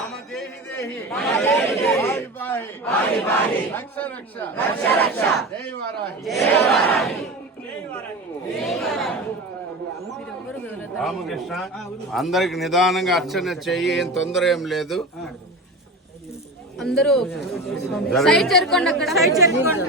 मम देहि देहि रक्ष रक्ष जय वाराहि రామకృష్ణ అందరికి నిదానంగా అర్చన చెయ్యి, ఏం తొందర ఏం లేదు. అందరూ సైడ్ చేరుకోండి, అక్కడ సైడ్ చేరుకోండి.